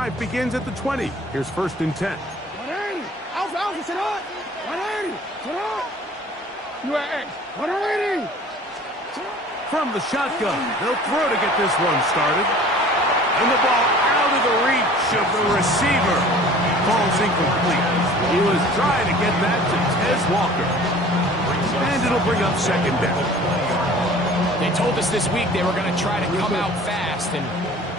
drive begins at the 20. Here's 1st and 10. From the shotgun, they'll throw to get this one started. And the ball out of the reach of the receiver. Falls incomplete. He was trying to get that to Tez Walker. And it'll bring up 2nd down. They told us this week they were going to try to come out fast, and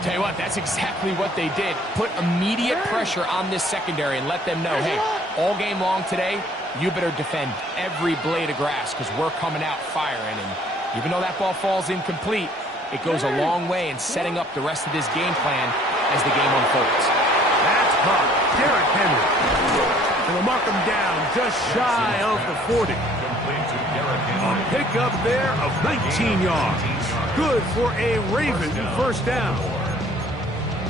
tell you what, that's exactly what they did. Put immediate pressure on this secondary and let them know, hey, all game long today, you better defend every blade of grass because we're coming out firing. And even though that ball falls incomplete, it goes a long way in setting up the rest of this game plan as the game unfolds. That's caught. Derrick Henry. And they'll mark him down just shy of the 40. A pickup there of 19 yards. Good for a Raven 1st down.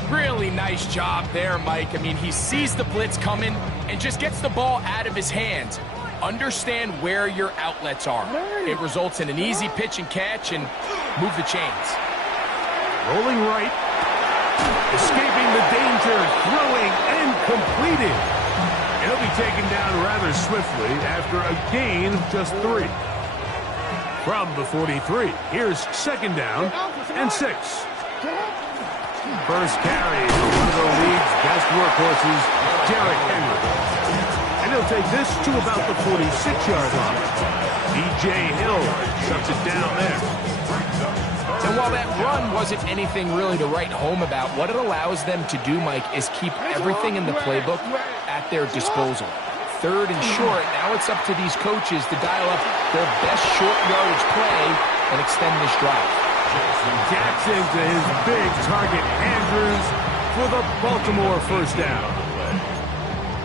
Really nice job there, Mike. I mean, he sees the blitz coming and just gets the ball out of his hands. Understand where your outlets are. It results in an easy pitch and catch and move the chains. Rolling right. Escaping the danger. Throwing and completed. He'll be taken down rather swiftly after a gain of just 3. From the 43, here's 2nd down and 6. First carry for one of the league's best workhorses, Derrick Henry. And he'll take this to about the 46-yard line. DJ Hill shuts it down there. And while that run wasn't anything really to write home about, what it allows them to do, Mike, is keep everything in the playbook at their disposal. 3rd and short, now it's up to these coaches to dial up their best short yardage play and extend this drive. Jackson to his big target, Andrews, for the Baltimore 1st down.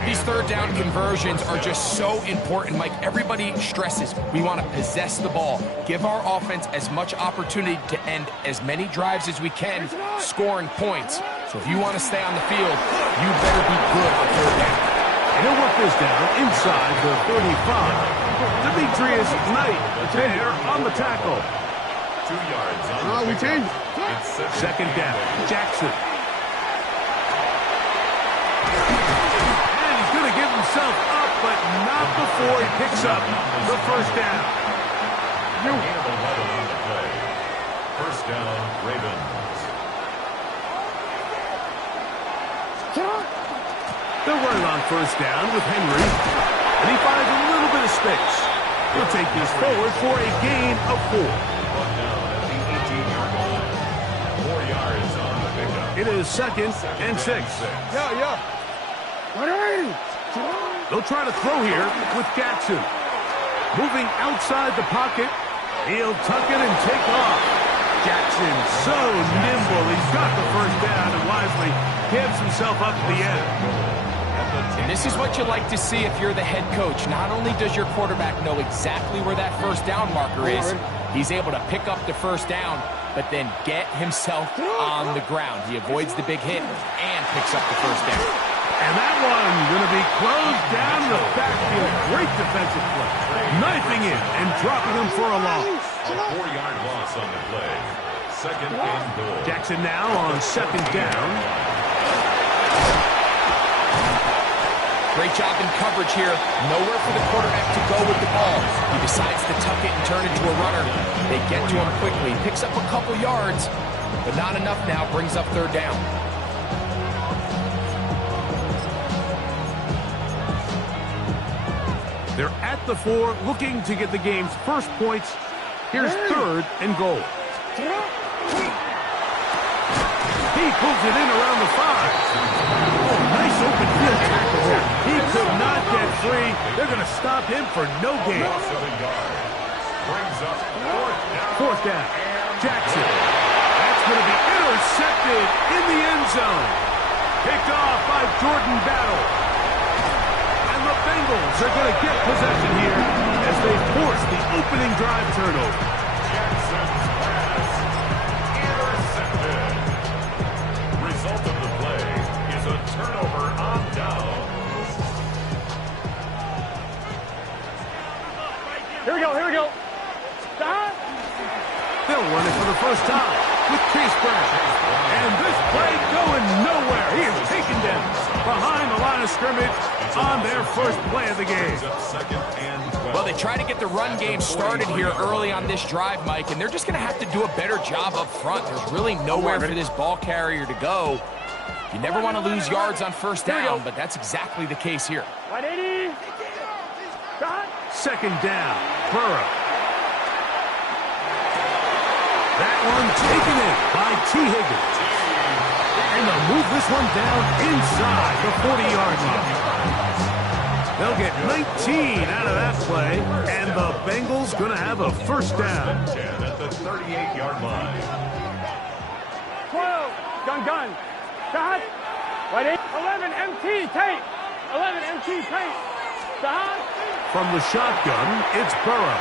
These 3rd down conversions are just so important, Mike. Everybody stresses we want to possess the ball, give our offense as much opportunity to end as many drives as we can, scoring points. So if you want to stay on the field, you better be good on 3rd down. And he'll work this down inside the 35. Demetrius Knight there on the tackle. 2 yards on we changed. 2nd down, Jackson. And he's going to give himself up, but not before he picks up the 1st down. 1st down, Ravens. They're running on 1st down with Henry, and he finds a little bit of space. He'll take this forward for a gain of 4. It is 2nd and 6. They'll try to throw here with Jackson. Moving outside the pocket. He'll tuck it and take off. Jackson so nimble. He's got the 1st down and wisely gives himself up to the end. And this is what you like to see if you're the head coach. Not only does your quarterback know exactly where that 1st down marker is, he's able to pick up the 1st down, but then get himself on the ground. He avoids the big hit and picks up the 1st down. And that one going to be closed down the backfield. Great defensive play. Knifing in and dropping him for a loss. A 4-yard loss on the play. 2nd and goal. Jackson now on 2nd down. Great job in coverage here. Nowhere for the quarterback to go with the ball. He decides to tuck it and turn it to a runner. They get to him quickly. Picks up a couple yards, but not enough now. Brings up 3rd down. They're at the 4, looking to get the game's first points. Here's 3rd and goal. He pulls it in around the 5. Oh, nice open field tackle there. He could not get free. They're going to stop him for no gain. Brings up 4th down. Jackson. That's going to be intercepted in the end zone. Picked off by Jordan Battle. And the Bengals are going to get possession here as they force the opening drive turnover. Jackson's pass intercepted. Result of the play is a turnover on downs. Here we go. They'll run it for the first time with Chase Brown. And this play going nowhere. He is taken down behind the line of scrimmage on their first play of the game. Well, they try to get the run game started here early on this drive, Mike, and they're just going to have to do a better job up front. There's really nowhere for this ball carrier to go. You never want to lose yards on first down, but that's exactly the case here. 180. Second down, Burrow. That one taken in by T. Higgins. And they'll move this one down inside the 40-yard line. They'll get 19 out of that play, and the Bengals going to have a first down. 10 at the 38-yard line. 12. Gun. Shot. 11 MT tape. 11 MT tape. Shot. From the shotgun, it's Burrow.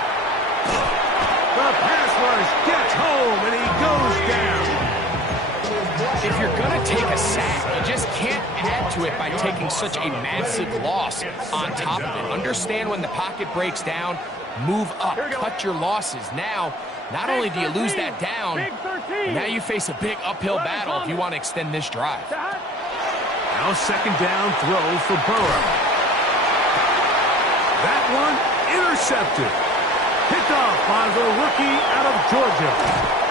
The pass rush gets home, and he goes down. If you're going to take a sack, you just can't add to it by taking such a massive loss on top of it. Understand when the pocket breaks down, move up, cut your losses. Now, not only do you lose that down, now you face a big uphill battle if you want to extend this drive. Now second down throw for Burrow. That one intercepted. Picked off by the rookie out of Georgia.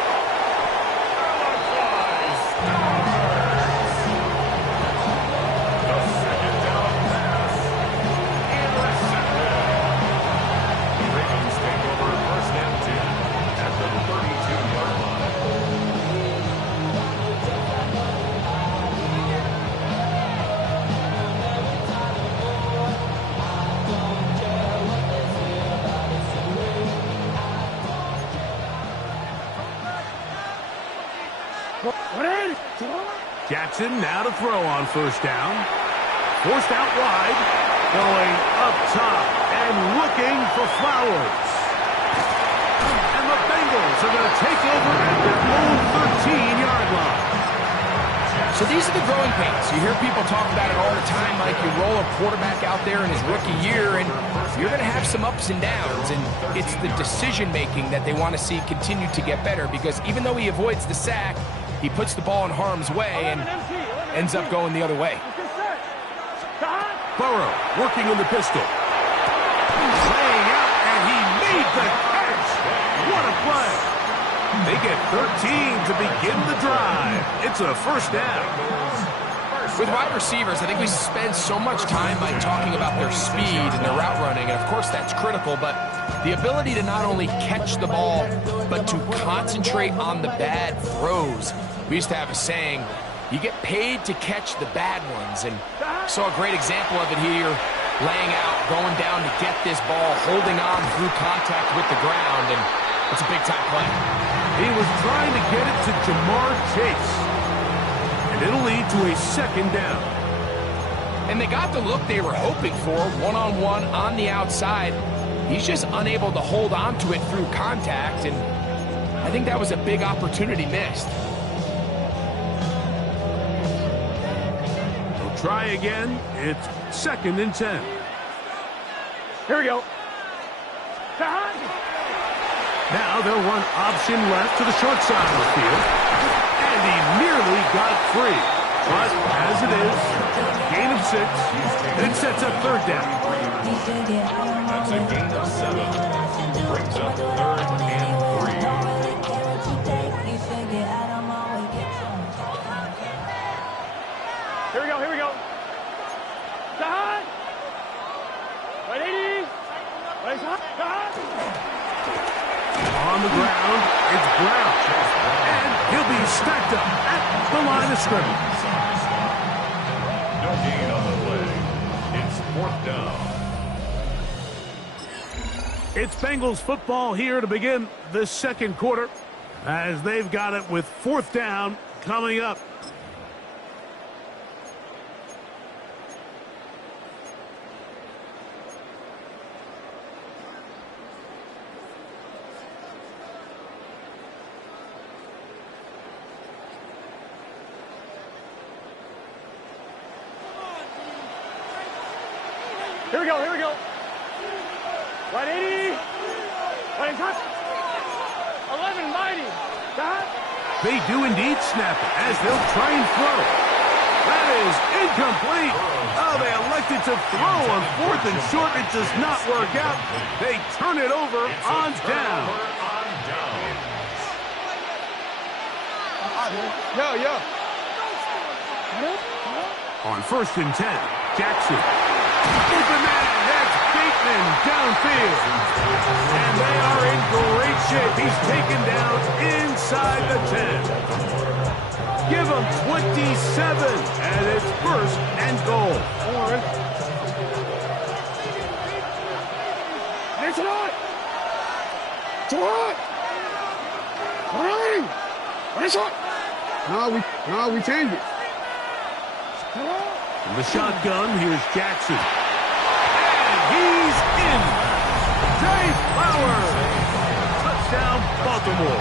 Jackson now to throw on first down. Forced out wide. Going up top and looking for Flowers. And the Bengals are going to take over at their own 13-yard line. So these are the growing pains. You hear people talk about it all the time, like you roll a quarterback out there in his rookie year, and you're going to have some ups and downs, and it's the decision-making that they want to see continue to get better, because even though he avoids the sack, he puts the ball in harm's way and ends up going the other way. Burrow working in the pistol. Laying out, and he made the catch. What a play. They get 13 to begin the drive. It's a first down. With wide receivers, I think we spend so much time by talking about their speed and their route running, and of course that's critical, but the ability to not only catch the ball, but to concentrate on the bad throws. We used to have a saying, you get paid to catch the bad ones, and saw a great example of it here, laying out, going down to get this ball, holding on through contact with the ground, and it's a big-time play. He was trying to get it to Jamar Chase, and it'll lead to a second down. And they got the look they were hoping for, one-on-one on the outside. He's just unable to hold on to it through contact, and I think that was a big opportunity missed. They'll try again. It's second and 10. Here we go. Now they'll run option left to the short side of the field. And he nearly got free. But as it is, gain of 6, and it sets up third down. That's a gain of 7. Brings up 3rd and 3. Here we go. Shot. 180. On the ground, it's Brown. And he'll be stacked up at the line of scrimmage. No gain on the play. It's 4th down. It's Bengals football here to begin the second quarter, as they've got it with 4th down coming up. Here we go. 180. 11. 11 mighty. Stop. They do indeed snap it as they'll try and throw. That is incomplete. Oh, they elected to throw on 4th and short. It does not work out. They turn it over on down. Yo. On 1st and 10, Jackson. Open man, that's Bateman downfield. And they are in great shape. He's taken down inside the 10. Give him 27, and it's 1st and goal. It's hot. It's hot. Running. It's hot. No, we changed it. From the shotgun, here's Jackson. And he's in. Jay Flowers. Touchdown, Baltimore.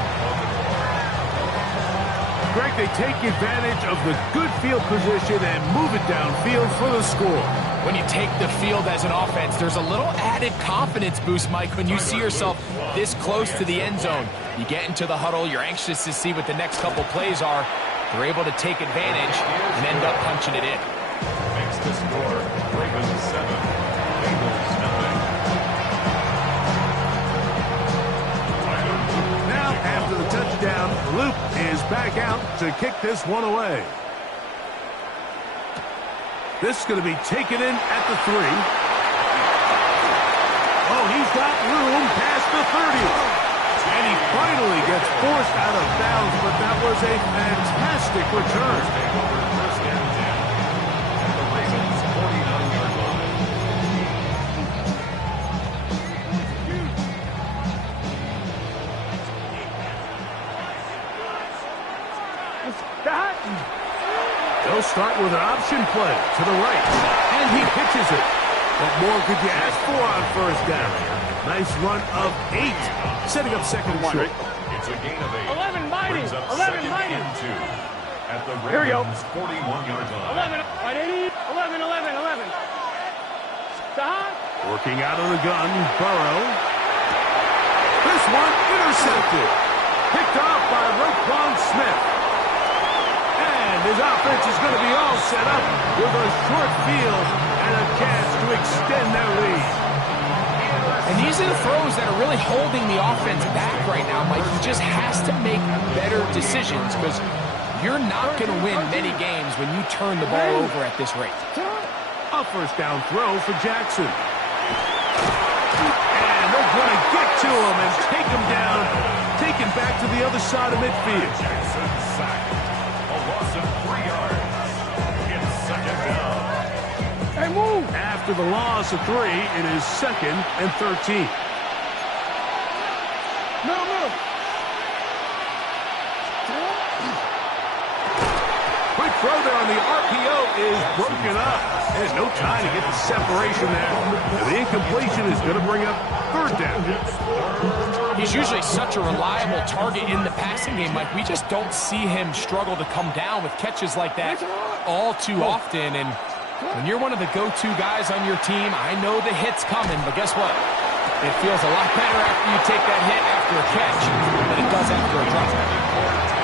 Greg, they take advantage of the good field position and move it downfield for the score. When you take the field as an offense, there's a little added confidence boost, Mike, when you see yourself this close to the end zone. You get into the huddle, you're anxious to see what the next couple plays are. They're able to take advantage and end up punching it in. Makes the score Ravens 7, Bengals nothing. Now, after the touchdown, Luke is back out to kick this one away. This is going to be taken in at the 3. Oh, he's got room past the 30. And he finally gets forced out of bounds, but that was a fantastic return. First and 10 at the Ravens 49-yard line. They'll start with an option play to the right, and he pitches it. What more could you ask for on 1st down? Nice run of 8, setting up 2nd and short. It's a gain of 8. 11 mighty. Brings up 11 2nd mighty. and 2 at the Here we go. Ravens 41-yard line. 11. 11. Stop. Working out of the gun, Burrow. This one intercepted. Picked off by Roquan Smith. And his offense is going to be all set up with a short field and a catch to extend their lead. And these are the throws that are really holding the offense back right now, Mike. He just has to make better decisions because you're not going to win many games when you turn the ball over at this rate. A 1st down throw for Jackson. And they're going to get to him and take him down, taken back to the other side of midfield. Jackson sacked. A loss of 3 yards. It's 2nd down. Hey, move. After the loss of 3, it is 2nd and 13. Move. Quick throw there on the RPO is broken up. There's no time to get the separation there. And the incompletion is going to bring up 3rd down. He's usually such a reliable target in the passing game, Mike. We just don't see him struggle to come down with catches like that all too often. And when you're one of the go-to guys on your team, I know the hit's coming, but guess what? It feels a lot better after you take that hit after a catch than it does after a drop.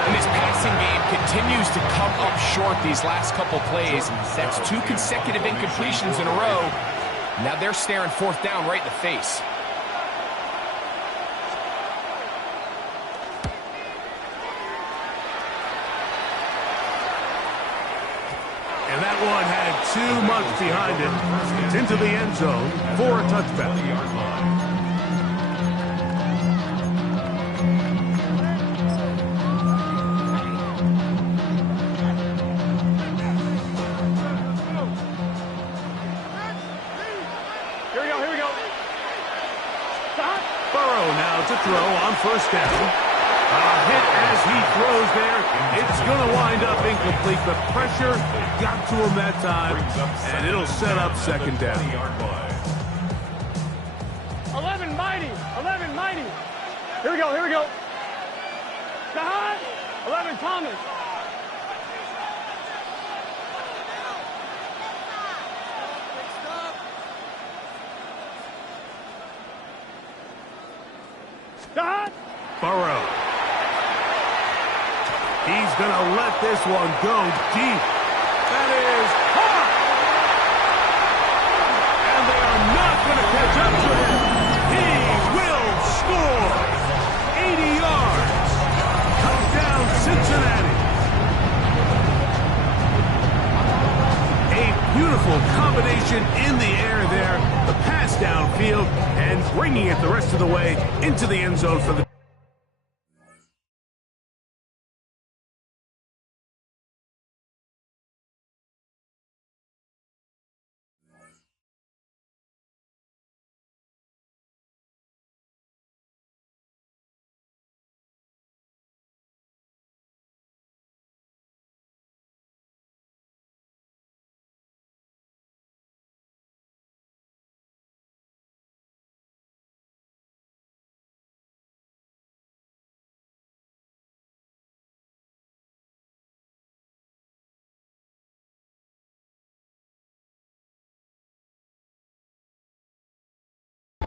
And his passing game continues to come up short these last couple plays. That's 2 consecutive incompletions in a row. Now they're staring 4th down right in the face. And that one had too much behind it. Into the end zone for a touchback. Here we go. Stop. Burrow now to throw on 1st down. A hit as he throws there. It's going to wind up incomplete. The pressure got to him that time, and it'll set up 2nd down. 11 mighty. Here we go. Stop. 11 Thomas. Stop. Burrow He's going to let this one go deep. That is hot. And they are not going to catch up to him. He will score. 80 yards. Touchdown, Cincinnati. A beautiful combination in the air there. The pass downfield and bringing it the rest of the way into the end zone for the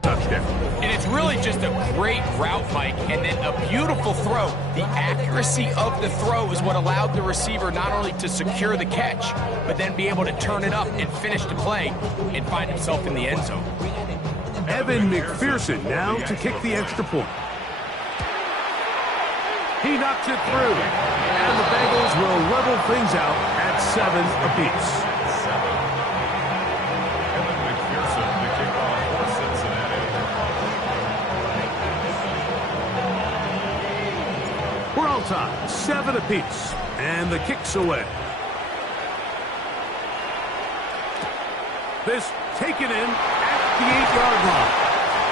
touchdown. And it's really just a great route, Mike, and then a beautiful throw. The accuracy of the throw is what allowed the receiver not only to secure the catch, but then be able to turn it up and finish the play and find himself in the end zone. Evan McPherson now to kick the extra point. He knocks it through. And the Bengals will level things out at 7 apiece. Evan McPherson to kick off for Cincinnati. We're all tied, 7 apiece. And the kick's away. This taken in at the 8-yard line.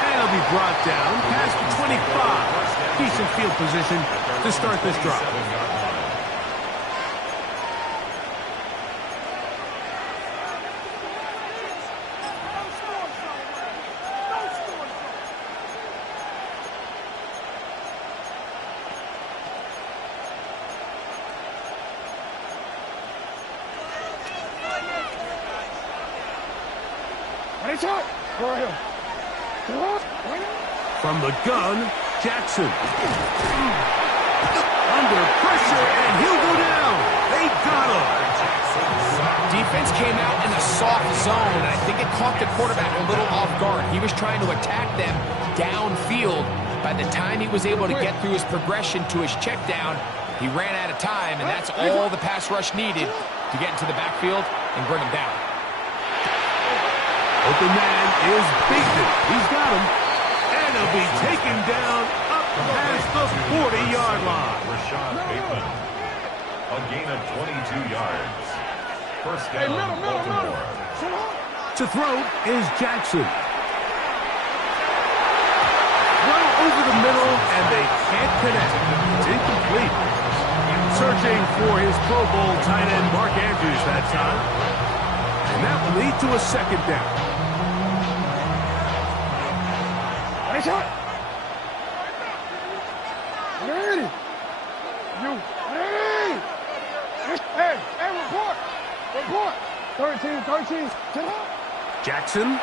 And it'll be brought down past the 25. Decent field position to start this drive. From the gun, Jackson. Under pressure, and he'll go down. They got him. Defense came out in a soft zone, and I think it caught the quarterback a little off guard. He was trying to attack them downfield. By the time he was able to get through his progression to his check down, he ran out of time, and that's all the pass rush needed to get into the backfield and bring him down. Open man is beaten. He's got him. And he'll be taken down up past the 40-yard line. Rashad Bateman. A gain of 22 yards. First down, Baltimore. To throw is Jackson. Well over the middle, and they can't connect. It's incomplete. Searching for his Pro Bowl tight end, Mark Andrews, that time. And that will lead to a second down. Nice shot. Ready. You ready? Hey, report. Report. 13. Get up. Jackson.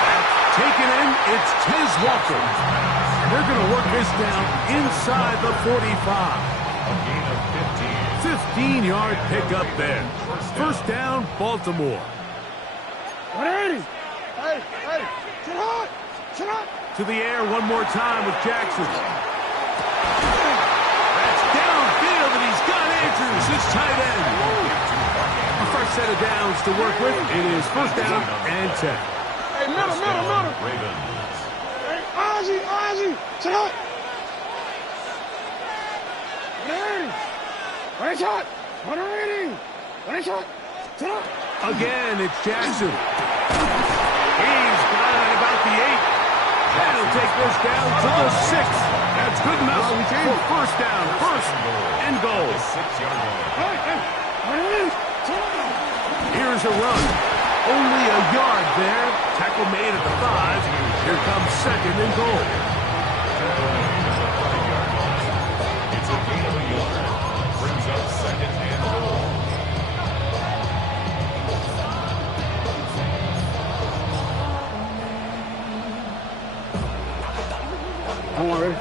That's taken in. It's Tez Walker. And they're going to work this down inside the 45. A gain of 15. 15-yard pickup there. First down, Baltimore. 180. Hey, sit up. To the air one more time with Jackson. That's downfield, and he's got Andrews, his tight end. A fresh set of downs to work with. It is first down and 10. Hey, middle. Ravens. Hey, Ozzy, sit up. 180. Right shot. 180. Sit up. Again, it's Jackson. He's got it at about the 8. That'll take this down to the 6. That's good enough for first down. First and goal. 6-yard line. Here's a run. Only a yard there. Tackle made at the 5. Here comes second and goal. It's a gain of a yard. Brings up second and goal. Come on, ready?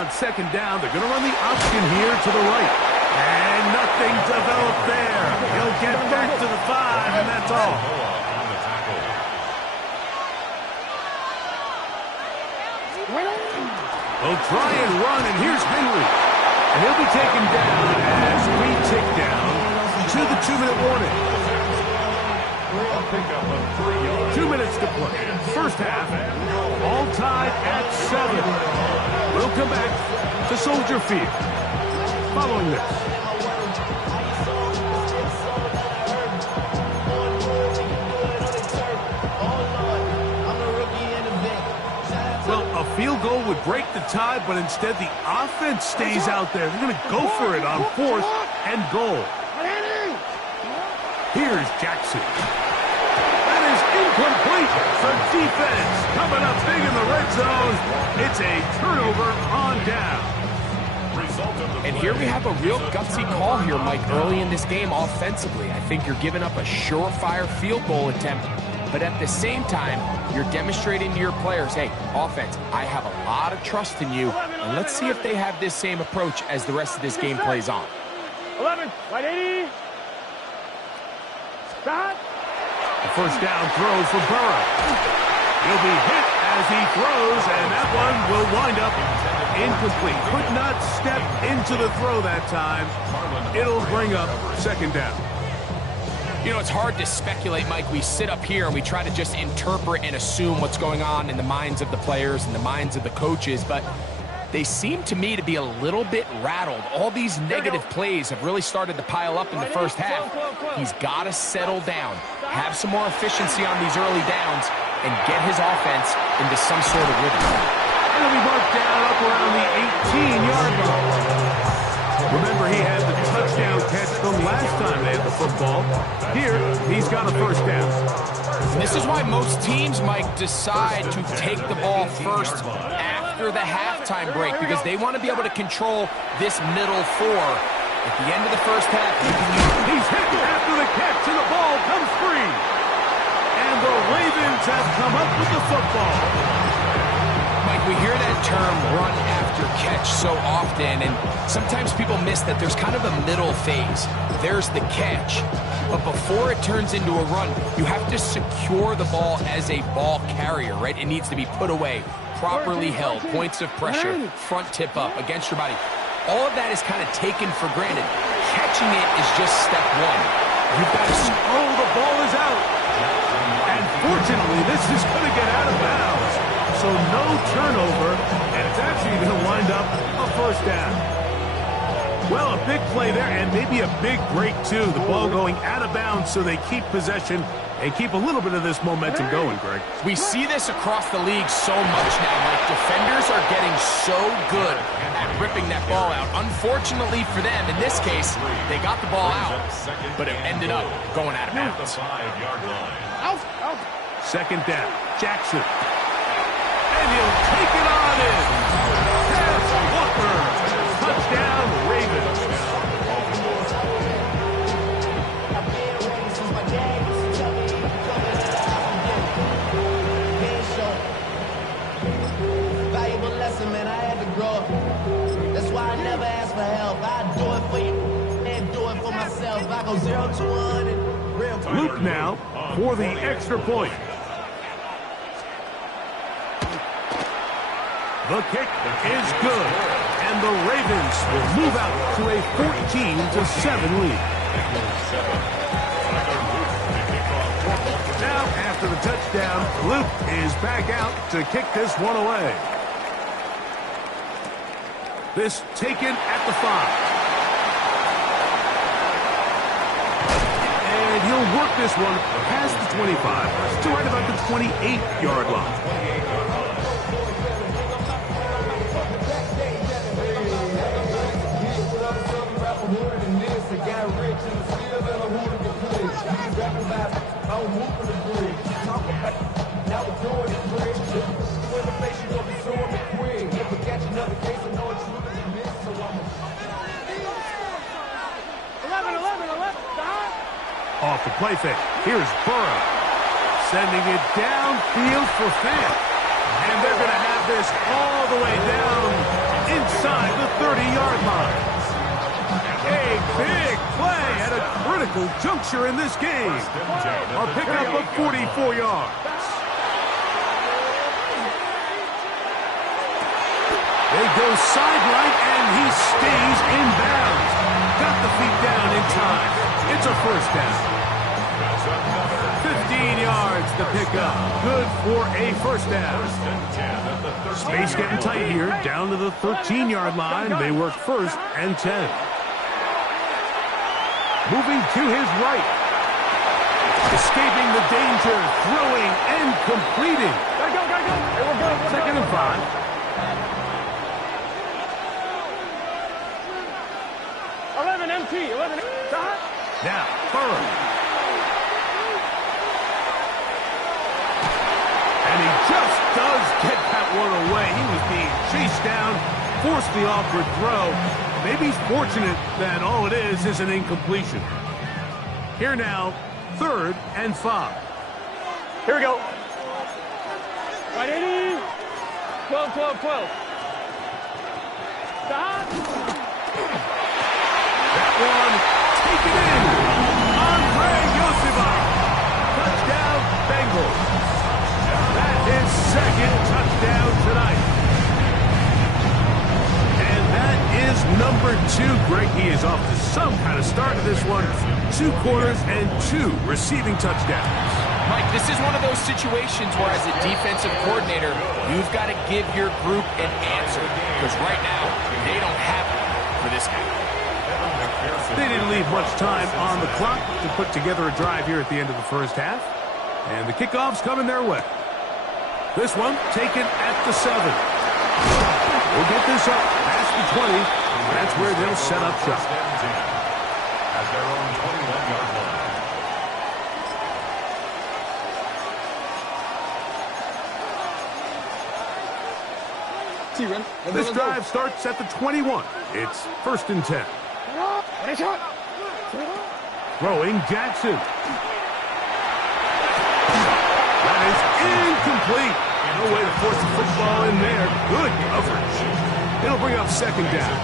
On second down, they're going to run the option here to the right. And nothing developed there. He'll get back to the 5, and that's all. They'll try and run, and here's Henry. And he'll be taken down as we tick down to the 2-minute warning. 2 minutes to play. First half, all tied at 7. We'll come back to Soldier Field following this. Well, a field goal would break the tie, but instead the offense stays out there. They're going to go for it on 4th and goal. Here's Jackson. That is incomplete. The defense coming up big in the red zone. It's a turnover on down. And here we have a real gutsy call here, Mike, early in this game offensively. I think you're giving up a surefire field goal attempt, but at the same time, you're demonstrating to your players, hey, offense, I have a lot of trust in you, and let's see if they have this same approach as the rest of this game plays on. 11, 180. Stop. A first down throw for Burrow. He'll be hit as he throws, and that one will wind up incomplete. Could not step into the throw that time. It'll bring up second down. You know, it's hard to speculate, Mike. We sit up here and we try to just interpret and assume what's going on in the minds of the players and the minds of the coaches, but they seem to me to be a little bit rattled. All these negative plays have really started to pile up in the first half. He's got to settle down, have some more efficiency on these early downs, and get his offense into some sort of rhythm. It'll be marked down up around the 18-yard line. Remember, he had the touchdown catch the last time they had the football. Here, he's got a first down. And this is why most teams, Mike, decide to take the ball first after the halftime break, because they want to be able to control this middle 4. At the end of the first half, he's hit after the catch, and the ball comes free. And the Ravens have come up with the football. Mike, we hear that term run after catch so often, and sometimes people miss that there's kind of a middle phase. There's the catch, but before it turns into a run, you have to secure the ball as a ball carrier, right? It needs to be put away, properly held, points of pressure, front tip up against your body. All of that is kind of taken for granted. Catching it is just step 1. You've got to... Oh, the ball is out. And fortunately, this is going to get out of bounds. So no turnover, and it's actually going to wind up a first down. Well, a big play there, and maybe a big break, too. The ball going out of bounds, so they keep possession and keep a little bit of this momentum going, Greg. We see this across the league so much now, Mike. Defenders are getting so good at ripping that ball out. Unfortunately for them, in this case, they got the ball out, but it ended up going out of bounds. Second down, Jackson. And he'll take it on in. Pass Walker. Touchdown, Ravens. Valuable lesson, man. I had to grow up. That's why I never ask for help. I do it for you and do it for myself. I go 0 to 1 and real. Luke now for the extra point. The kick is good, and the Ravens will move out to a 14-7 lead. Now, after the touchdown, Luke is back out to kick this one away. This taken at the 5. And he'll work this one past the 25 to right about the 28-yard line. Off the play fake. Here's Burrow. Sending it downfield for Fant. And they're going to have this all the way down inside the 30-yard line. A big play at a critical juncture in this game. A pickup of 44 yards. They go sideline, and he stays in bounds. Got the feet down in time. It's a first down. 15 yards to pick up. Good for a first down. Space getting tight here. Down to the 13-yard line. They work first and 10. Moving to his right. Escaping the danger. Throwing and completing. Gotta go. Hey, we're good. Second and 5. 11 MT. 11 Now, Burrow. And he just does get that one away. He was being chased down, forced the awkward throw. Maybe he's fortunate that all it is an incompletion. Here now, 3rd and 5. Here we go. Right 80. 12. Stop. That one taken in. Andre Yosifov. Touchdown, Bengals. That is second touchdown tonight. And that is number 2. Greg, he is off to some kind of start to this one. 2 quarters and 2 receiving touchdowns. Mike, this is one of those situations where as a defensive coordinator, you've got to give your group an answer. Because right now, they don't have it for this guy. They didn't leave much time on the clock to put together a drive here at the end of the first half. And the kickoff's coming their way. This one taken at the 7. We'll get this up past the 20. That's where they'll set up shop. At their own 21-yard line. This drive starts at the 21. It's 1st and 10. Throwing Jackson. That is incomplete. No way to force the football in there. Good coverage. It'll bring up 2nd down.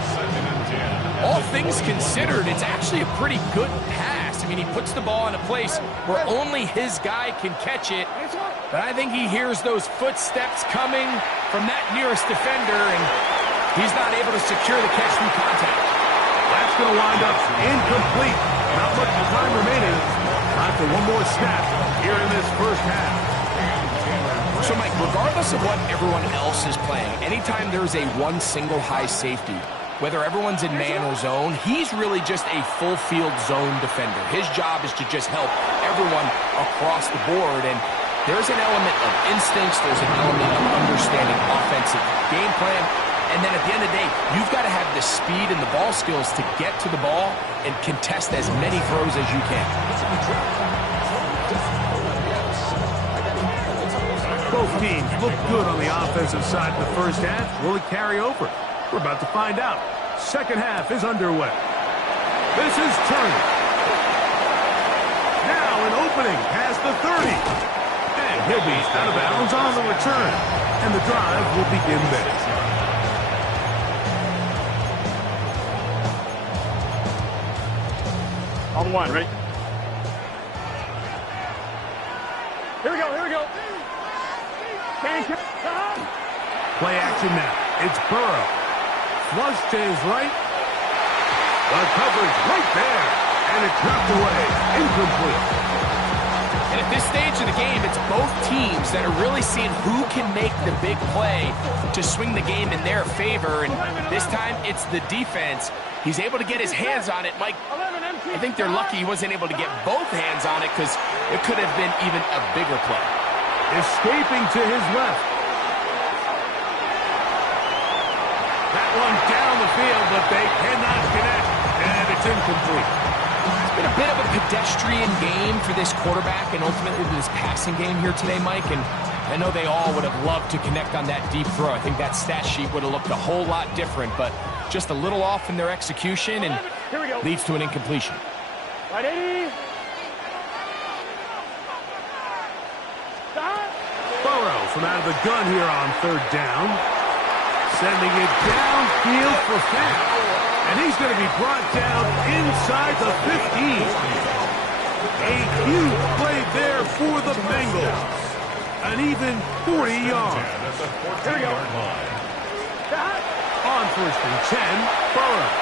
All things considered, it's actually a pretty good pass. I mean, he puts the ball in a place where only his guy can catch it. But I think he hears those footsteps coming from that nearest defender, and he's not able to secure the catch from contact. That's going to wind up incomplete. Not much time remaining. Time for one more snap here in this first half. So, Mike, regardless of what everyone else is playing, anytime there's a one single high safety, whether everyone's in man or zone, he's really just a full field zone defender. His job is to just help everyone across the board, and there's an element of instincts, there's an element of understanding offensive game plan, and then at the end of the day, you've got to have the speed and the ball skills to get to the ball and contest as many throws as you can. Both teams look good on the offensive side in the first half. Will it carry over? We're about to find out. Second half is underway. This is Turner. Now an opening past the 30. And he'll be out of bounds on the return. And the drive will begin there. On 1, ready? Here we go. Play action now. It's Burrow. Flush to his right. The coverage right there. And it's knocked away. Incomplete. And at this stage of the game, it's both teams that are really seeing who can make the big play to swing the game in their favor. And this time, it's the defense. He's able to get his hands on it. Mike, I think they're lucky he wasn't able to get both hands on it because it could have been even a bigger play. Escaping to his left. That one down the field, but they cannot connect. And it's incomplete. It's been a bit of a pedestrian game for this quarterback and ultimately this passing game here today, Mike. And I know they all would have loved to connect on that deep throw. I think that stat sheet would have looked a whole lot different, but just a little off in their execution and leads to an incompletion. Right 80. Burrow from out of the gun here on 3rd down. Sending it downfield for Fant. And he's going to be brought down inside the 15. A huge play there for the Bengals. An even 40 yards. Here we go. On first and 10, Burrow.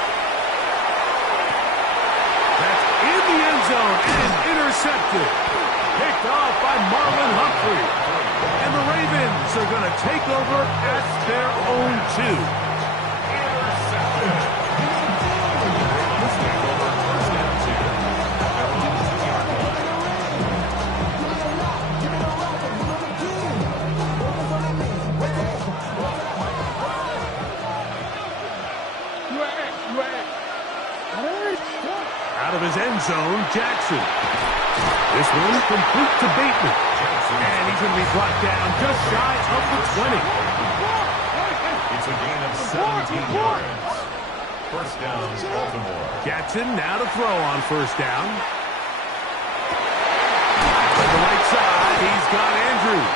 That's in the end zone and intercepted. Picked off by Marlon Humphrey. And the Ravens are going to take over at their own 2. Out of his end zone, Jackson. This one complete to Bateman. And he's going to be brought down just shy of the 20. It's a gain of 17 yards. First down, Baltimore. Jackson now to throw on first down. To the right side, he's got Andrews.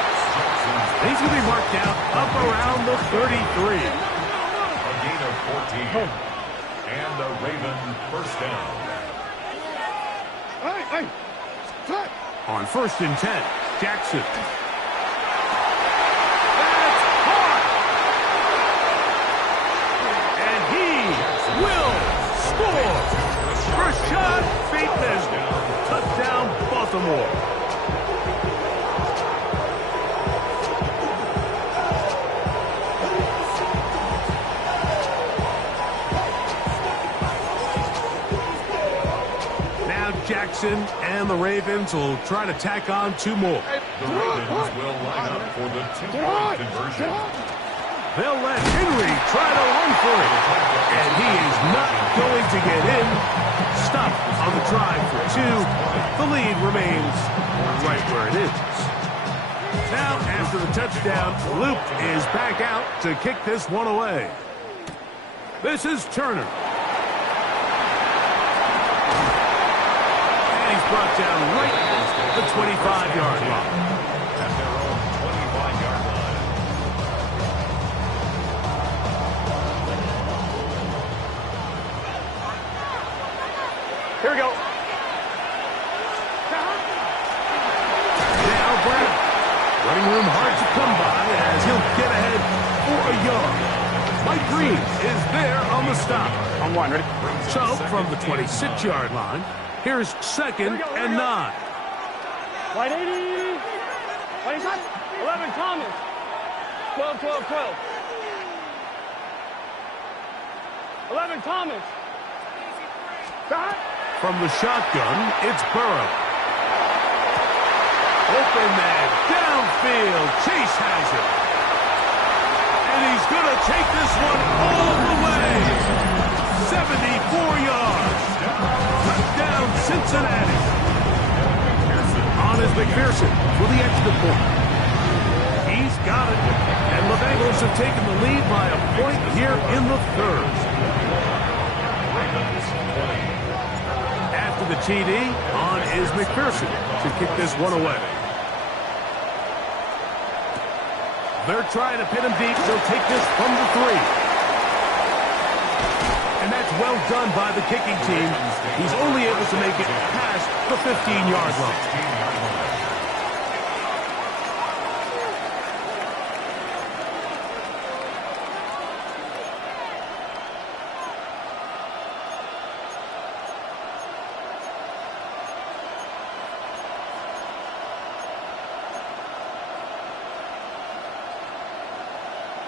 He's going to be marked down up around the 33. A gain of 14. And a Raven first down. On first and 10, Jackson. That's hard. And he will score. Rashad Bateman. Touchdown, Baltimore. Jackson and the Ravens will try to tack on 2 more. The Ravens will line up for the 2-point conversion. They'll let Henry try to run for it. And he is not going to get in. Stop on the drive for 2. The lead remains right where it is. Now, after the touchdown, Luke is back out to kick this one away. This is Turner. Brought down right at the 25-yard line. At their own 25-yard line. Here we go. Now Brown. Running room hard to come by as he'll get ahead for a yard. Mike Green is there on the stop. On 1, ready? So, from the 26-yard line, here's second and 9. Right 80. Right inside. 11, Thomas. 12, 12, 12. 11, Thomas. Back. From the shotgun, it's Burrow. Open man, downfield. Chase has it. And he's going to take this one all the way. 74 yards. Touchdown, Cincinnati. On is McPherson for the extra point. He's got it. And the Bengals have taken the lead by a point here in the 3rd. After the TD, on is McPherson to kick this one away. They're trying to pin him deep. They'll take this from the 3. And that's well done by the kicking team. He's only able to make it past the 15-yard line.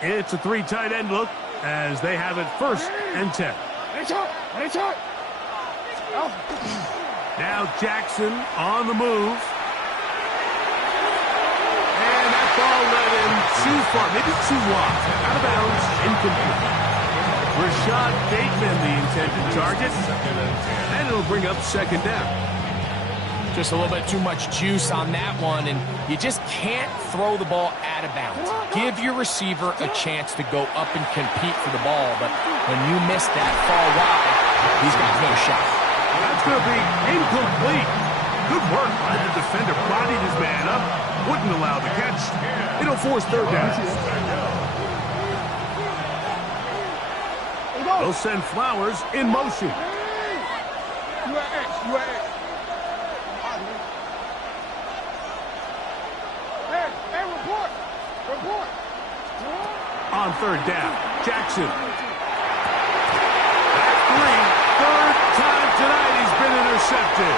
It's a 3 tight end look as they have it first and 10. Now Jackson on the move. And that ball led him too far, maybe too wide. Out of bounds, incomplete. Rashad Bateman, the intended target. And it'll bring up second down. Just a little bit too much juice on that one, and you just can't throw the ball out of bounds. Give your receiver a chance to go up and compete for the ball, but when you miss that far wide, he's got no shot. That's going to be incomplete. Good work by the defender. Bodied his man up. Wouldn't allow the catch. It'll force third down. They'll send Flowers in motion. You at X. You at X. Hey, report. Report. On third down, Jackson. That's three. Third time tonight he's been intercepted.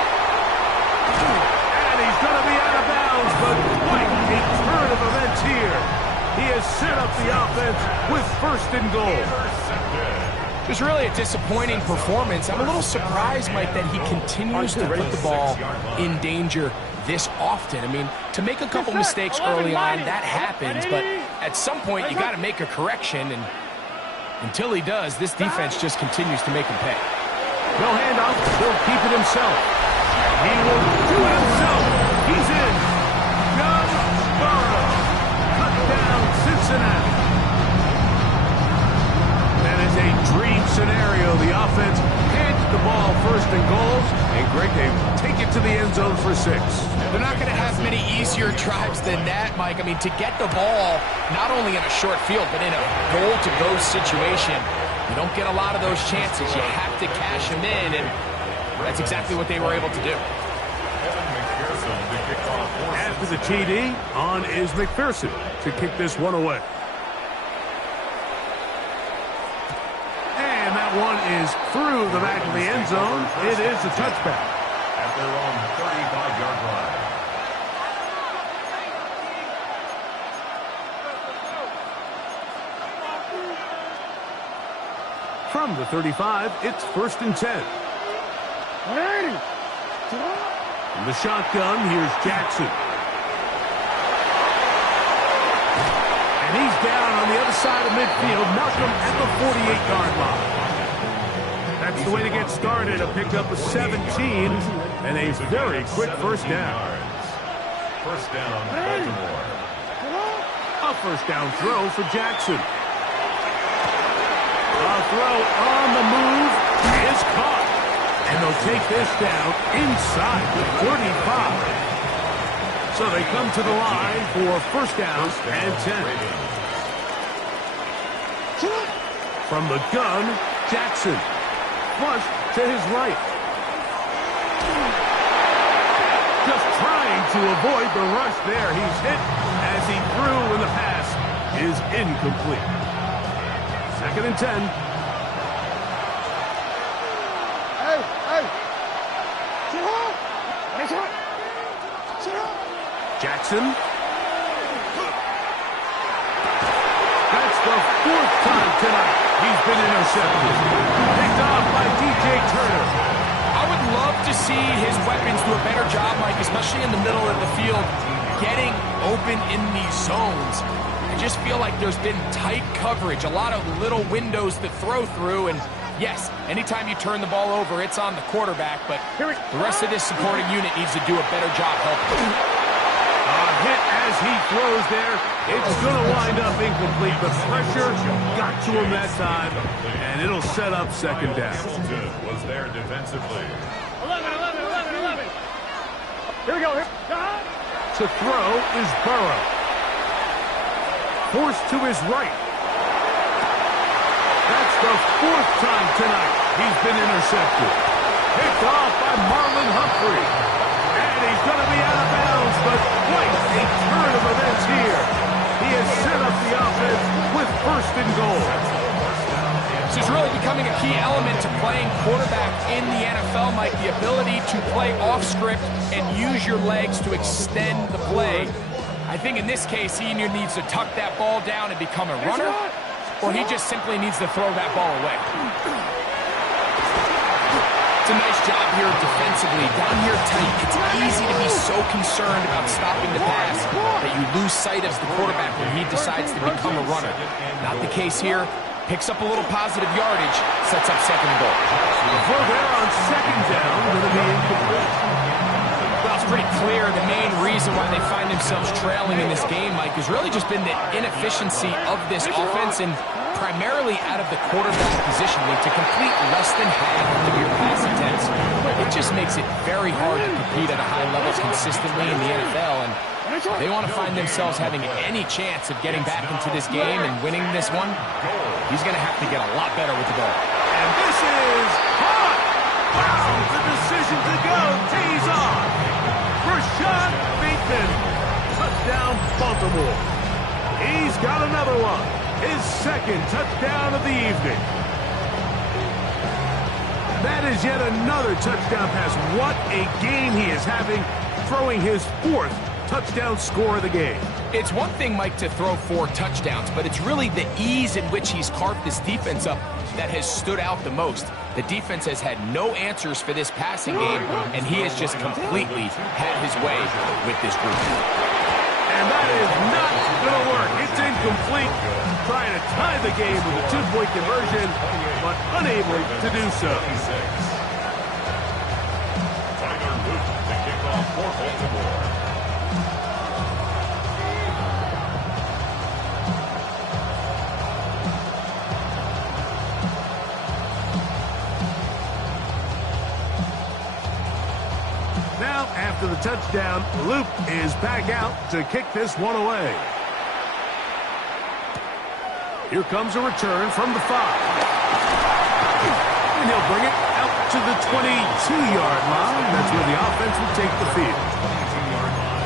And he's going to be out of bounds, but quite a turn of events here. He has set up the offense with first and goal. Just really a disappointing performance. I'm a little surprised, Mike, that he continues to put the ball in danger this often. I mean, to make a couple mistakes early on, that happens, but at some point you got to make a correction, and until he does, this defense just continues to make him pay. No handoff. He'll keep it himself. He will do it himself. He's in. John Burrow. Touchdown, Cincinnati. That is a dream scenario. The offense hands the ball first and goals, and Greg, they take it to the end zone for 6. They're not going to have many easier drives than that, Mike. I mean, to get the ball not only in a short field, but in a goal-to-go situation, you don't get a lot of those chances. You have to cash them in, and that's exactly what they were able to do. After the TD, on is McPherson to kick this one away. And that one is through the back of the end zone. It is a touchback. At their own 35-yard line. From the 35, it's first and 10. From the shotgun, here's Jackson. And he's down on the other side of midfield. Malcolm at the 48-yard line. That's the way to get started. A pickup of 17 and a very quick first down. First down, Baltimore. A first down throw for Jackson. A throw on the move is caught. And they'll take this down inside the 35. So they come to the line for first down and 10. From the gun, Jackson. Flush to his right. Just trying to avoid the rush there. He's hit as he threw, and the pass is incomplete. Second and 10. Jackson. That's the fourth time tonight he's been intercepted. Picked off by DJ Turner. I would love to see his weapons do a better job, Mike, especially in the middle of the field, getting open in these zones. I just feel like there's been tight coverage, a lot of little windows to throw through, and yes, anytime you turn the ball over, it's on the quarterback, but the rest of this supporting unit needs to do a better job helping. Hit as he throws there. It's going to wind up incomplete, but pressure got to him that time, and it'll set up second down. Was there defensively. 11. Here we go. To throw is Burrow. Forced to his right. That's the fourth time tonight he's been intercepted. Picked off by Marlon Humphrey. And he's going to be out of bounds, but quite a turn of events here. He has set up the offense with first and goal. This is really becoming a key element to playing quarterback in the NFL, Mike, the ability to play off script and use your legs to extend the play. I think in this case, he either needs to tuck that ball down and become a runner, or he just simply needs to throw that ball away. It's a nice job here defensively. Down here tight, it's easy to be so concerned about stopping the pass that you lose sight of the quarterback when he decides to become a runner. Not the case here. Picks up a little positive yardage, sets up second and goal. Throw there on second down, going to be incomplete. Well, it's pretty clear the main reason why they find themselves trailing in this game, Mike, has really just been the inefficiency of this offense and primarily out of the quarterback position. To complete less than half of your pass attempts, it just makes it very hard to compete at a high level consistently in the NFL, and they want to find themselves having any chance of getting back into this game and winning this one. He's going to have to get a lot better with the ball. is caught. Wow, the decision to go pays off. Rashad Bateman, touchdown Baltimore. He's got another one, his second touchdown of the evening. That is yet another touchdown pass. What a game he is having, throwing his fourth touchdown score of the game. It's one thing, Mike, to throw 4 touchdowns, but it's really the ease in which he's carved this defense up that has stood out the most. The defense has had no answers for this passing game, and he has just completely had his way with this group. And that is not going to work. It's incomplete. Trying to tie the game with a 2-point conversion, but unable to do so. Tyler Luke to kick off for Baltimore. Now, after the touchdown, Luke is back out to kick this one away. Here comes a return from the 5. And he'll bring it out to the 22-yard line. That's where the offense will take the field. 22-yard line.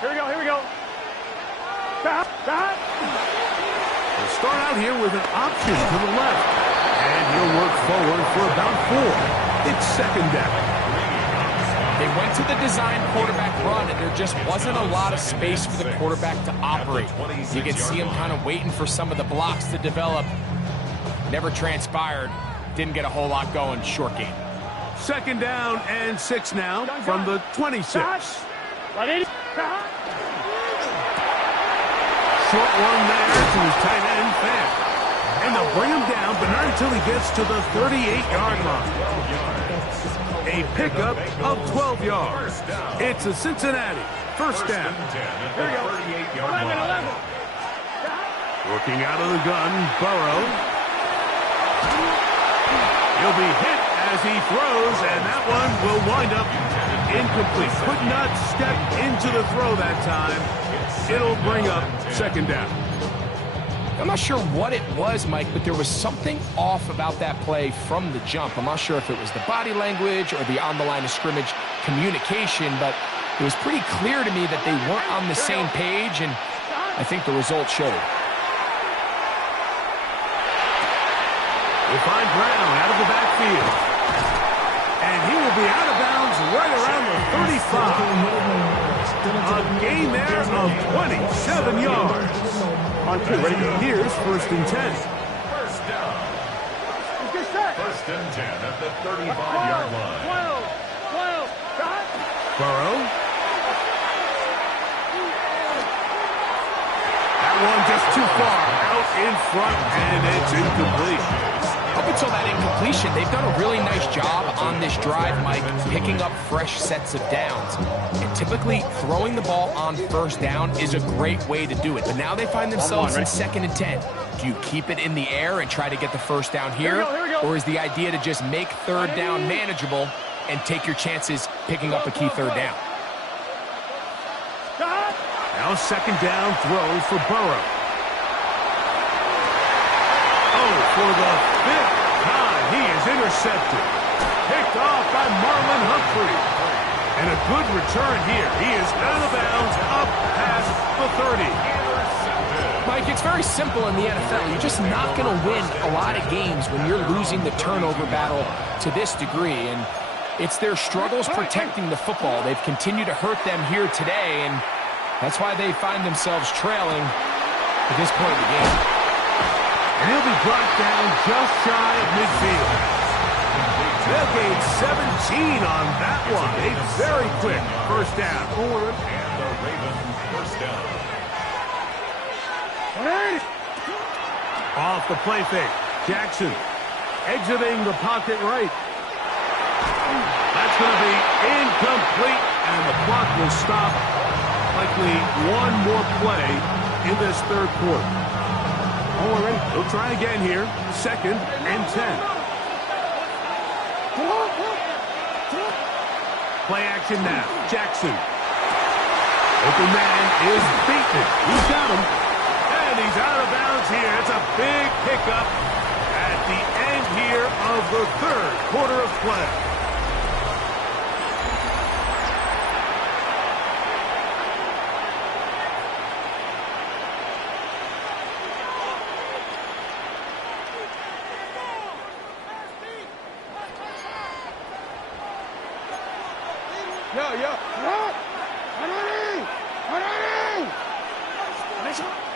Here we go. Stop. We'll start out here with an option to the left. And he'll work forward for about 4. It's second down. They went to the design quarterback run, and there just wasn't a lot of space for the quarterback to operate. You can see him kind of waiting for some of the blocks to develop. Never transpired. Didn't get a whole lot going. Short game. Second down and 6 now from the 26. Short one there to his tight end, Fan. And they'll bring him down, but not until he gets to the 38-yard line. A pickup of 12 yards. It's a Cincinnati first down. Here we go. 11. Working out of the gun, Burrow. He'll be hit as he throws, and that one will wind up incomplete. Could not step into the throw that time. It'll bring up second down. I'm not sure what it was, Mike, but there was something off about that play from the jump. I'm not sure if it was the body language or the on-the-line of scrimmage communication, but it was pretty clear to me that they weren't on the same page, and I think the result showed. We'll find Brown out of the backfield. And he will be out of bounds right around the 35. A gain there of 27 yards. On 2, ready to go. Here's first and 10. First down. First and 10 at the 35-yard line. 12. Stop. Burrow. That one just too far out in front, and it's incomplete. Up until that incompletion, they've done a really nice job on this drive, Mike, picking up fresh sets of downs. And typically, throwing the ball on first down is a great way to do it. But now they find themselves in second and 10. Do you keep it in the air and try to get the first down here? Here we go. Or is the idea to just make third down manageable and take your chances picking up a key third down? Stop. Now second down throw for Burrow. For the 5th time, he is intercepted. Picked off by Marlon Humphrey. And a good return here. He is out of bounds up past the 30. Mike, it's very simple in the NFL. You're just not going to win a lot of games when you're losing the turnover battle to this degree. And it's their struggles protecting the football. They've continued to hurt them here today, and that's why they find themselves trailing at this point in the game. And he'll be brought down just shy of midfield. They'll gain 17 on that one. A very quick first down. And the Ravens first down. Off the play fake. Jackson exiting the pocket right. That's going to be incomplete, and the clock will stop. Likely one more play in this third quarter. Oh, ready? We'll try again here. 2nd and 10. Play action now. Jackson. Open man is beaten. He's got him. And he's out of bounds here. It's a big pickup at the end here of the third quarter of play.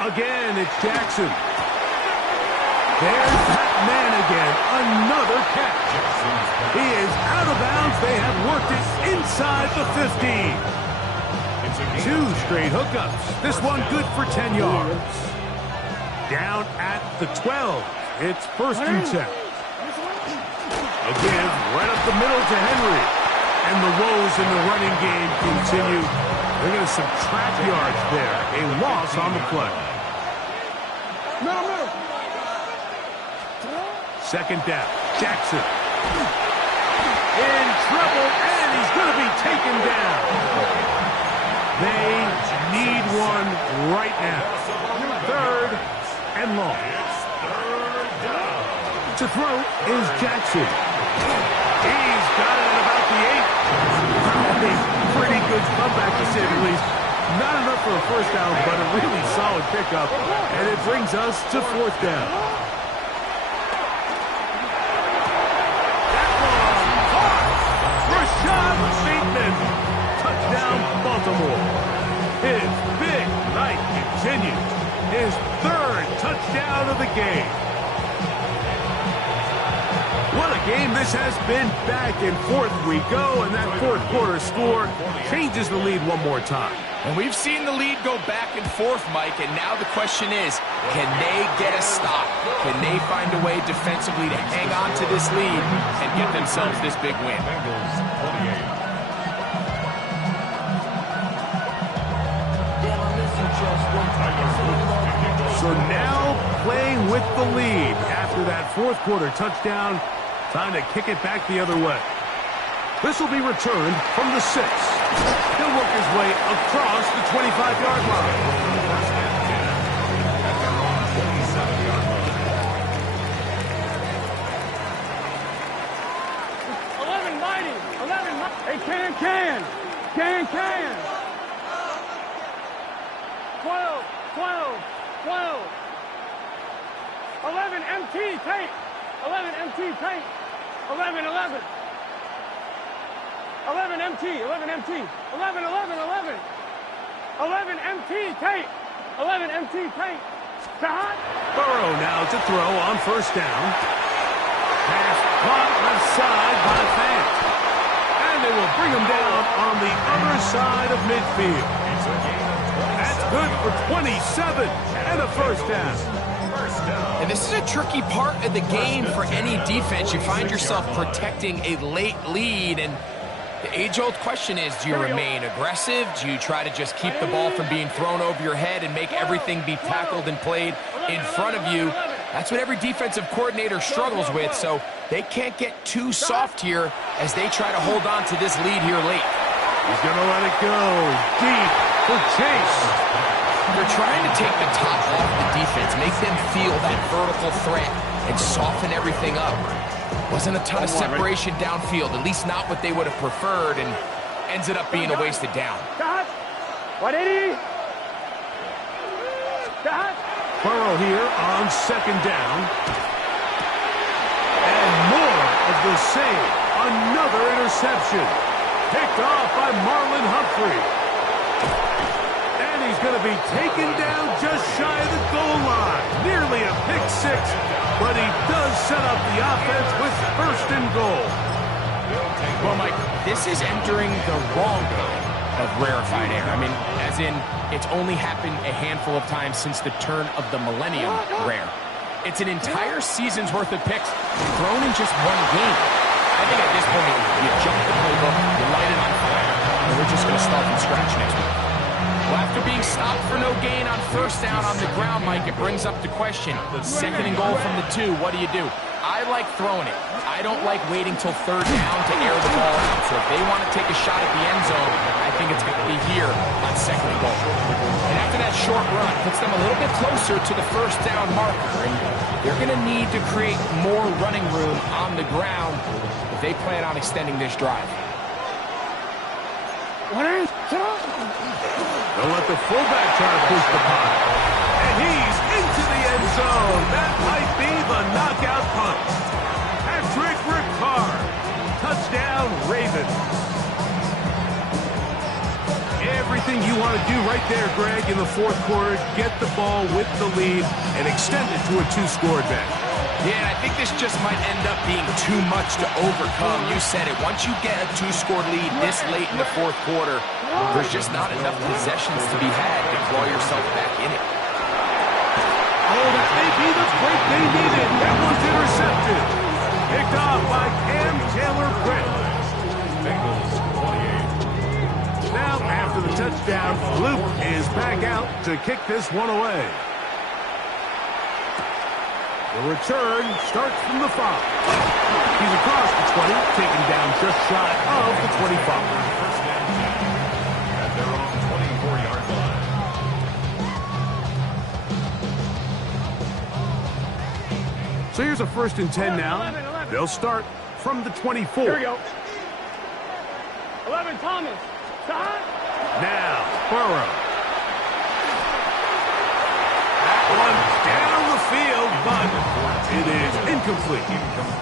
Again, it's Jackson. There's that man again. Another catch. He is out of bounds. They have worked it inside the 15. 2 straight hookups. This one good for 10 yards. Down at the 12. It's 1st and 10. Again, right up the middle to Henry. And the woes in the running game continue. They're going to subtract yards there. A loss on the play. Middle. 2nd down. Jackson. In trouble, and he's going to be taken down. They need one right now. 3rd and long. To throw is Jackson. He's got it at about the 8. A pretty good comeback, to say the least. Not enough for a 1st down, but a really solid pickup. And it brings us to 4th down. That one caught. Rashad Bateman. Touchdown, Baltimore. His big night continues. His 3rd touchdown of the game. What a game this has been. Back and forth we go, and that 4th quarter score changes the lead one more time. And we've seen the lead go back and forth, Mike, and now the question is, can they get a stop? Can they find a way defensively to hang on to this lead and get themselves this big win? So now playing with the lead after that 4th quarter touchdown. Time to kick it back the other way. This will be returned from the 6. He'll work his way across the 25-yard line. 11 mighty. 11 mighty. Hey, can. 12. 11 MT tape. 11 MT tape. 11. 11 MT. 11 MT. 11 MT tape. 11 MT tape. Burrow now to throw on 1st down. Pass caught left side by Fant. And they will bring him down on the other side of midfield. That's good for 27 and a 1st down. And this is a tricky part of the game for any defense. You find yourself protecting a late lead, and the age-old question is, do you remain aggressive? Do you try to just keep the ball from being thrown over your head and make everything be tackled and played in front of you? That's what every defensive coordinator struggles with, so they can't get too soft here as they try to hold on to this lead here late. He's going to let it go deep for Chase. They're trying to take the top off the defense, make them feel that vertical threat, and soften everything up. Wasn't a ton of separation downfield, at least not what they would have preferred, and ends it up being a wasted down. 180. Burrow here on 2nd down. And more of the same. Another interception. Picked off by Marlon Humphrey. And he's going to be taken down just shy of the goal line. Nearly a pick 6, but he does set up the offense with 1st and goal. Well, Mike, this is entering the wrong kind of rarefied air. I mean, as in, it's only happened a handful of times since the turn of the millennium rare. It's an entire season's worth of picks thrown in just one game. I think at this point, you jump the playbook, you light it on fire, and we're just going to start from scratch next week. Well, after being stopped for no gain on first down on the ground, Mike, it brings up the question. Second and goal from the 2, what do you do? I like throwing it. I don't like waiting till third down to air the ball out. So if they want to take a shot at the end zone, I think it's going to be here on second and goal. And after that short run, puts them a little bit closer to the first down marker. And they're going to need to create more running room on the ground if they plan on extending this drive. They'll let the fullback try to push the punt. And he's into the end zone. That might be the knockout punt. Patrick Ricard. Touchdown, Ravens. Everything you want to do right there, Greg, in the fourth quarter. Get the ball with the lead and extend it to a 2-score advantage. Yeah, and I think this just might end up being too much to overcome. You said it. Once you get a 2-score lead this late in the fourth quarter, there's just not enough possessions to be had to claw yourself back in it. Oh, that may be the break they needed. That was intercepted. Picked off by Cam Taylor-Britt. Bengals 28. Now, after the touchdown, Luke is back out to kick this one away. The return starts from the 5. He's across the 20, taken down just shy of the 25. First down at their own 24-yard line. So here's a 1st and 10 now. They'll start from the 24. Here we go. 11, Thomas. Stop. Now, Burrow. That one down the field, but it is incomplete.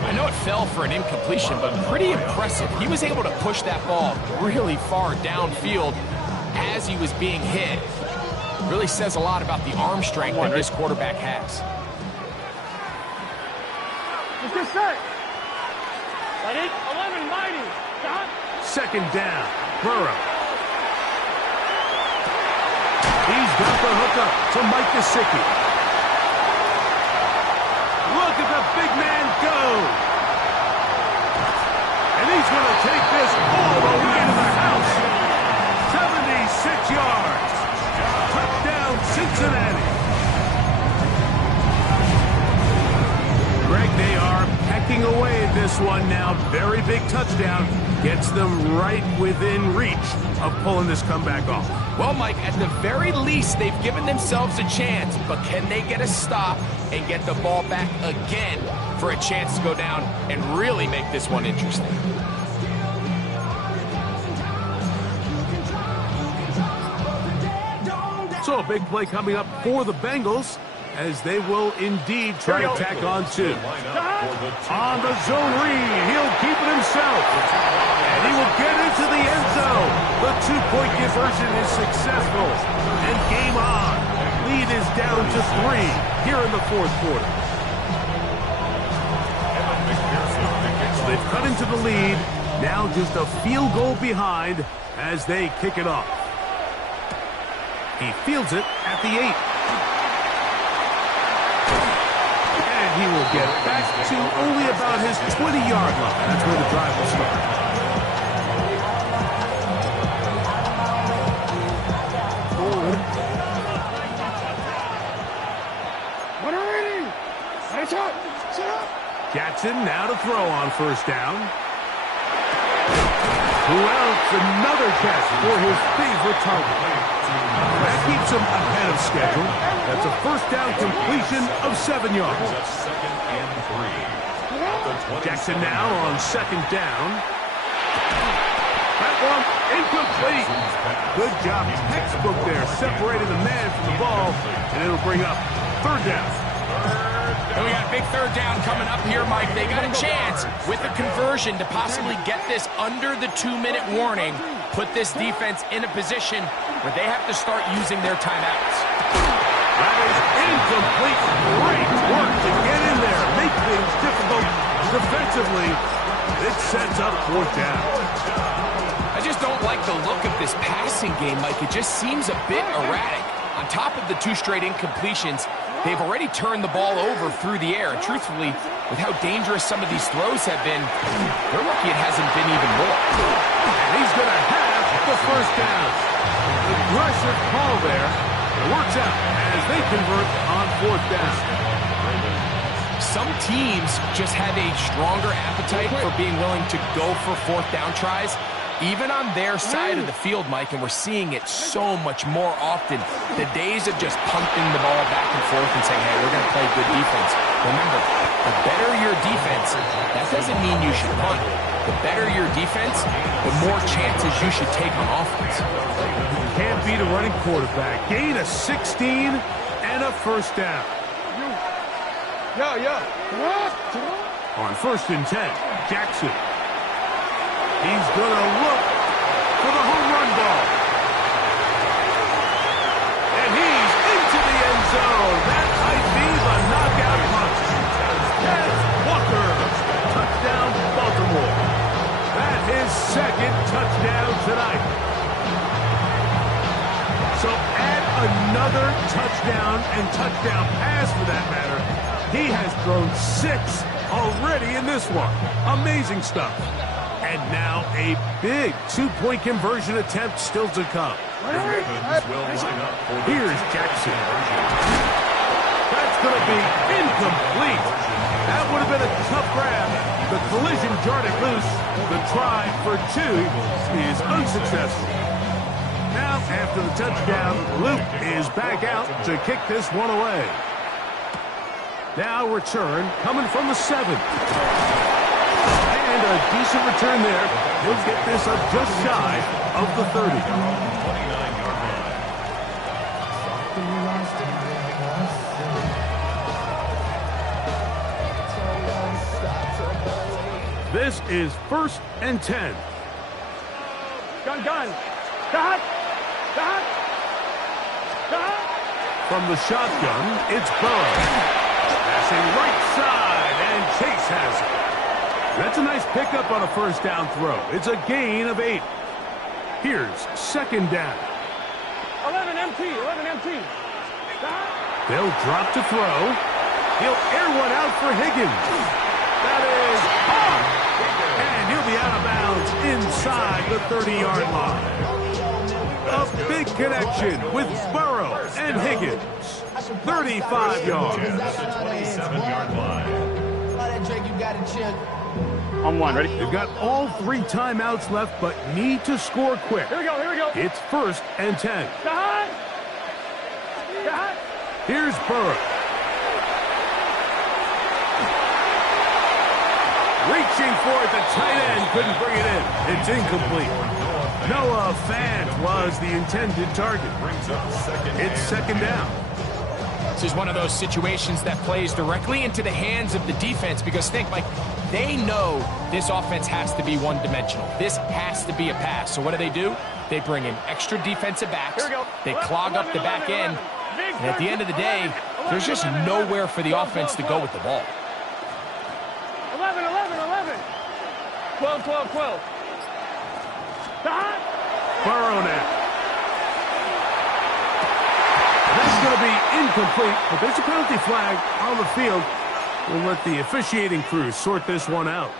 I know it fell for an incompletion, but pretty impressive. He was able to push that ball really far downfield as he was being hit. Really says a lot about the arm strength that this quarterback has. Let's get set. Ready? 11, Mighty. Stop. 2nd down, Burrow. He's got the hookup to Mike Gesicki. Look at the big man go. And he's going to take this all the way to the house. 76 yards. Touchdown, Cincinnati. Greg, they are pecking away at this one now. Very big touchdown. Gets them right within reach of pulling this comeback off. Well, Mike, at the very least, they've given themselves a chance, but can they get a stop and get the ball back again for a chance to go down and really make this one interesting? So a big play coming up for the Bengals as they will indeed try to tack on 2. On the zone read, he'll keep it himself. And he will get into the end zone. The 2-point conversion is successful. And game on. Lead is down to 3 here in the fourth quarter. So they've cut into the lead. Now just a field goal behind as they kick it off. He fields it at the 8. And he will get back to only about his 20-yard line. That's where the drive will start. Jackson now to throw on first down. Who else? Another catch for his favorite target. That keeps him ahead of schedule. That's a first down completion of 7 yards. Second and 3. Jackson now on 2nd down. That one incomplete. Good job. Textbook there, separating the man from the ball, and it'll bring up 3rd down. And we got a big 3rd down coming up here, Mike. They got a chance with a conversion to possibly get this under the 2-minute warning, put this defense in a position where they have to start using their timeouts. That is incomplete. Great work to get in there, make things difficult defensively. It sets up 4th down. I just don't like the look of this passing game, Mike. It just seems a bit erratic. On top of the 2 straight incompletions, they've already turned the ball over through the air. And truthfully, with how dangerous some of these throws have been, they're lucky it hasn't been even more. And he's going to have the first down. Aggressive call there. It works out as they convert on fourth down. Some teams just have a stronger appetite for being willing to go for fourth down tries, even on their side of the field, Mike, and we're seeing it so much more often. The days of just punting the ball back and forth and saying, hey, we're going to play good defense. Remember, the better your defense, that doesn't mean you should punt. The better your defense, the more chances you should take on offense. Can't beat a running quarterback. Gain of 16 and a first down. On first and 10, Jackson. He's going to look for the home run ball. And he's into the end zone. That might be the knockout punch. That's Walker. Touchdown, Baltimore. That's his second touchdown tonight. So add another touchdown and touchdown pass for that matter. He has thrown 6 already in this one. Amazing stuff. And now a big 2-point conversion attempt still to come. Here's Jackson. That's going to be incomplete. That would have been a tough grab. The collision jarred it loose. The try for 2 is unsuccessful. Now, after the touchdown, Luke is back out to kick this one away. Now return coming from the 7. And a decent return there. He'll get this up just shy of the 30. This is first and 10. Gun. From the shotgun, it's Burrow. Passing right side, and Chase has it. That's a nice pickup on a first down throw. It's a gain of 8. Here's second down. 11 MT. They'll drop to throw. He'll air one out for Higgins. That is off. And he'll be out of bounds inside the 30-yard line. A big connection with Burrow and Higgins. 35 yards. The 27-yard line. On one, ready? They've got all 3 timeouts left, but need to score quick. Here we go. It's first and 10. Got. Here's Burrow. Reaching for it, the tight end couldn't bring it in. It's incomplete. Noah Fant was the intended target. It's second down. This is one of those situations that plays directly into the hands of the defense because think, Mike, they know this offense has to be one-dimensional. This has to be a pass. So what do? They bring in extra defensive backs. They clog up the back end. And at the end of the day, there's just nowhere for the offense to go with the ball. 11. 12. Burrow now. That's going to be incomplete, but there's a penalty flag on the field. We'll let the officiating crew sort this one out.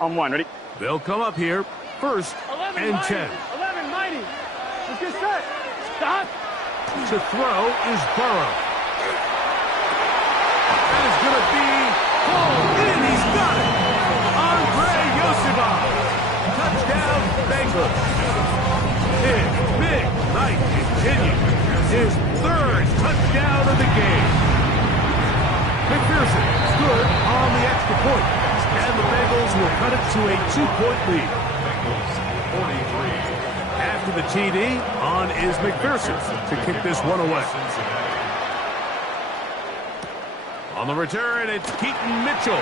On one, ready? They'll come up here, first 11 and mighty. 10. 11 mighty. Let's get set. Stop. To throw is Burrow. That is going to be pulled in. He's got it. Andre Yosibov. Touchdown, Bengals. His big night continues. His 3rd touchdown of the game. McPherson good on the extra point. And the Bengals will cut it to a 2-point lead. Bengals 43. After the TD, on is McPherson to kick this one away. On the return, it's Keaton Mitchell.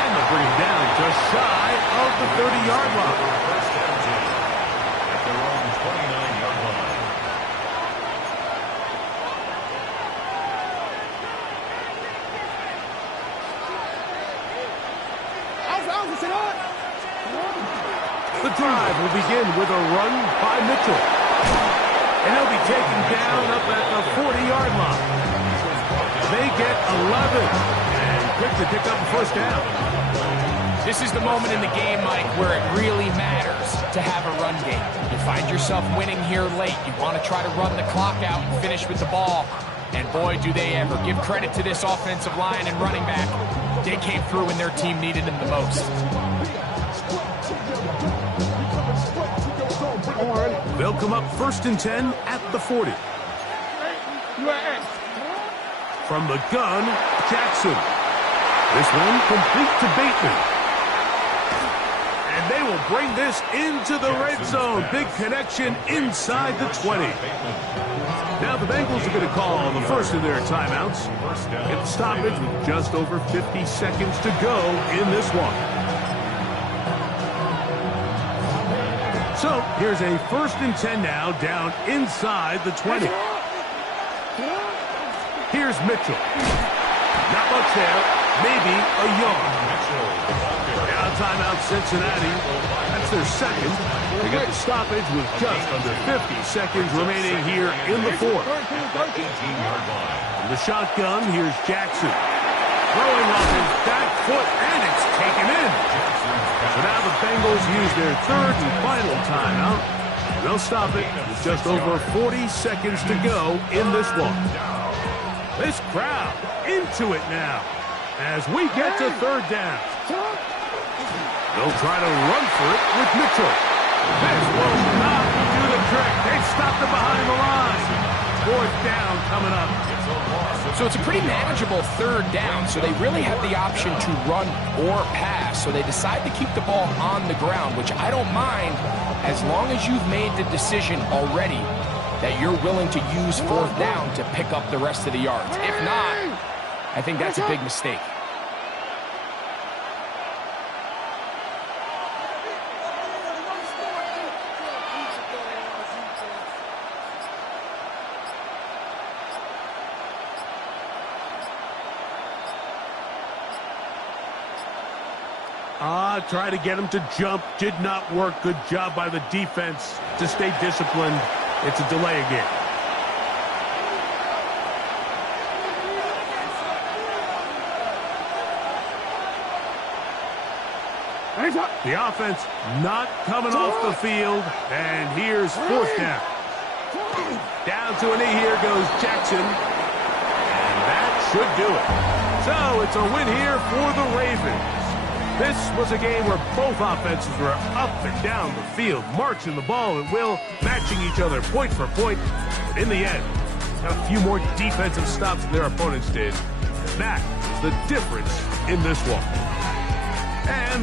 And they'll bring him down just shy of the 30-yard line. First down, at their own 29-yard line. The drive will begin with a run by Mitchell. And he'll be taken down up at the 40-yard line. They get 11 and quick to pick up the first down. This is the moment in the game, Mike, where it really matters to have a run game. You find yourself winning here late. You want to try to run the clock out and finish with the ball. And boy, do they ever. Give credit to this offensive line and running back. They came through when their team needed them the most. They'll come up 1st and 10 at the 40. From the gun, Jackson. This one complete to Bateman. And they will bring this into the red zone. Big connection inside the 20. Now the Bengals are going to call the first of their timeouts. Get the stoppage with just over 50 seconds to go in this one. So here's a 1st and 10 now down inside the 20. Here's Mitchell. Not much there. Maybe a yard. Now timeout Cincinnati. That's their second. They get the stoppage with just under 50 seconds remaining here in the 4th. From the shotgun, here's Jackson. Throwing off his back foot, and it's taken in. So now the Bengals use their 3rd and final timeout. They'll stop it with just over 40 seconds to go in this one. This crowd into it now as we get to 3rd down. They'll try to run for it with Mitchell. This will not do the trick. They've stopped it behind the line. 4th down coming up. So it's a pretty manageable 3rd down, so they really have the option to run or pass. So they decide to keep the ball on the ground, which I don't mind as long as you've made the decision already that you're willing to use 4th down to pick up the rest of the yards. If not, I think that's a big mistake. Try to get him to jump. Did not work. Good job by the defense to stay disciplined. It's a delay again. The offense not coming off the field. And here's 4th down. Down to a knee. Here goes Jackson. And that should do it. So it's a win here for the Ravens. This was a game where both offenses were up and down the field, marching the ball at will, matching each other point for point. But in the end, got a few more defensive stops than their opponents did. That is the difference in this one. And